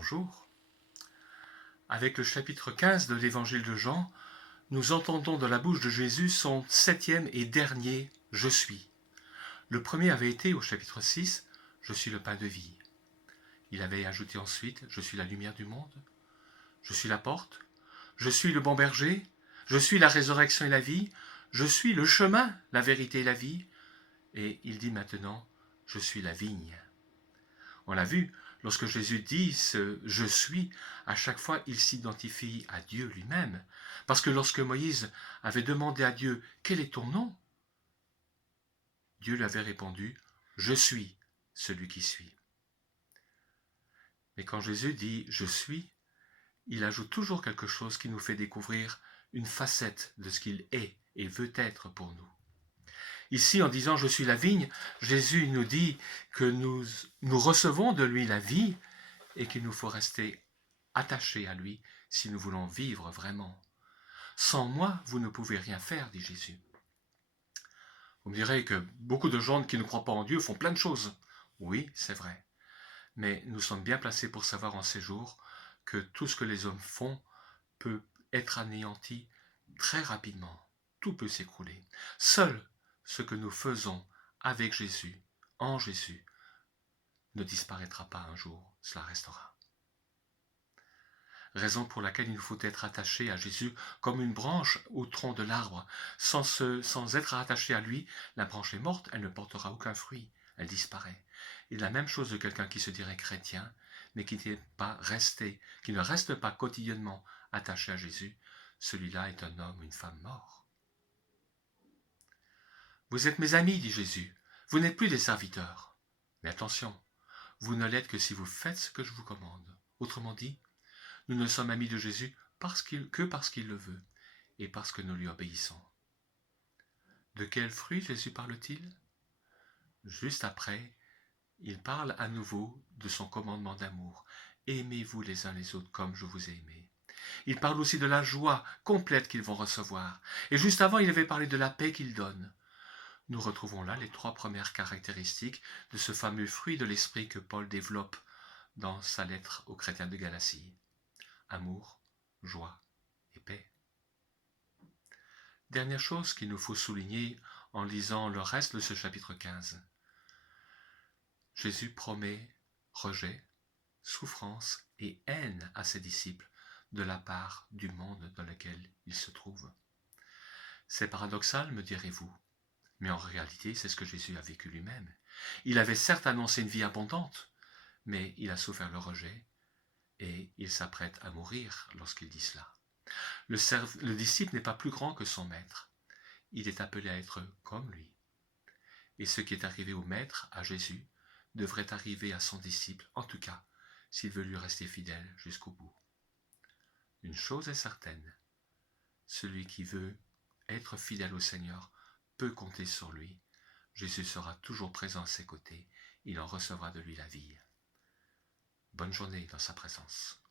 Bonjour. Avec le chapitre 15 de l'évangile de Jean, nous entendons de la bouche de Jésus son 7e et dernier « Je suis ». Le premier avait été au chapitre 6 « Je suis le pain de vie ». Il avait ajouté ensuite « Je suis la lumière du monde »,« Je suis la porte »,« Je suis le bon berger »,« Je suis la résurrection et la vie »,« Je suis le chemin, la vérité et la vie ». Et il dit maintenant « Je suis la vigne ». On l'a vu, lorsque Jésus dit ce « je suis », à chaque fois il s'identifie à Dieu lui-même. Parce que lorsque Moïse avait demandé à Dieu « Quel est ton nom ?» Dieu lui avait répondu « Je suis celui qui suis ». Mais quand Jésus dit « je suis », il ajoute toujours quelque chose qui nous fait découvrir une facette de ce qu'il est et veut être pour nous. Ici, en disant « je suis la vigne », Jésus nous dit que nous recevons de lui la vie et qu'il nous faut rester attachés à lui si nous voulons vivre vraiment. Sans moi, vous ne pouvez rien faire, dit Jésus. Vous me direz que beaucoup de gens qui ne croient pas en Dieu font plein de choses. Oui, c'est vrai. Mais nous sommes bien placés pour savoir en ces jours que tout ce que les hommes font peut être anéanti très rapidement. Tout peut s'écrouler. Seul ce que nous faisons avec Jésus, en Jésus, ne disparaîtra pas un jour, cela restera. Raison pour laquelle il nous faut être attaché à Jésus comme une branche au tronc de l'arbre. Sans être attaché à lui, la branche est morte, elle ne portera aucun fruit, elle disparaît. Et la même chose de quelqu'un qui se dirait chrétien, mais qui ne reste pas quotidiennement attaché à Jésus, celui-là est un homme ou une femme mort. Vous êtes mes amis, dit Jésus, vous n'êtes plus des serviteurs. Mais attention, vous ne l'êtes que si vous faites ce que je vous commande. Autrement dit, nous ne sommes amis de Jésus que parce qu'il le veut et parce que nous lui obéissons. De quel fruit Jésus parle-t-il? Juste après, il parle à nouveau de son commandement d'amour. Aimez-vous les uns les autres comme je vous ai aimé. Il parle aussi de la joie complète qu'ils vont recevoir. Et juste avant, il avait parlé de la paix qu'il donne. Nous retrouvons là les 3 premières caractéristiques de ce fameux fruit de l'esprit que Paul développe dans sa lettre aux chrétiens de Galatie. Amour, joie et paix. Dernière chose qu'il nous faut souligner en lisant le reste de ce chapitre 15. Jésus promet rejet, souffrance et haine à ses disciples de la part du monde dans lequel ils se trouvent. C'est paradoxal, me direz-vous, mais en réalité, c'est ce que Jésus a vécu lui-même. Il avait certes annoncé une vie abondante, mais il a souffert le rejet et il s'apprête à mourir lorsqu'il dit cela. Le disciple n'est pas plus grand que son maître. Il est appelé à être comme lui. Et ce qui est arrivé au maître, à Jésus, devrait arriver à son disciple, en tout cas, s'il veut lui rester fidèle jusqu'au bout. Une chose est certaine, celui qui veut être fidèle au Seigneur peut compter sur lui. Jésus sera toujours présent à ses côtés. Il en recevra de lui la vie. Bonne journée dans sa présence.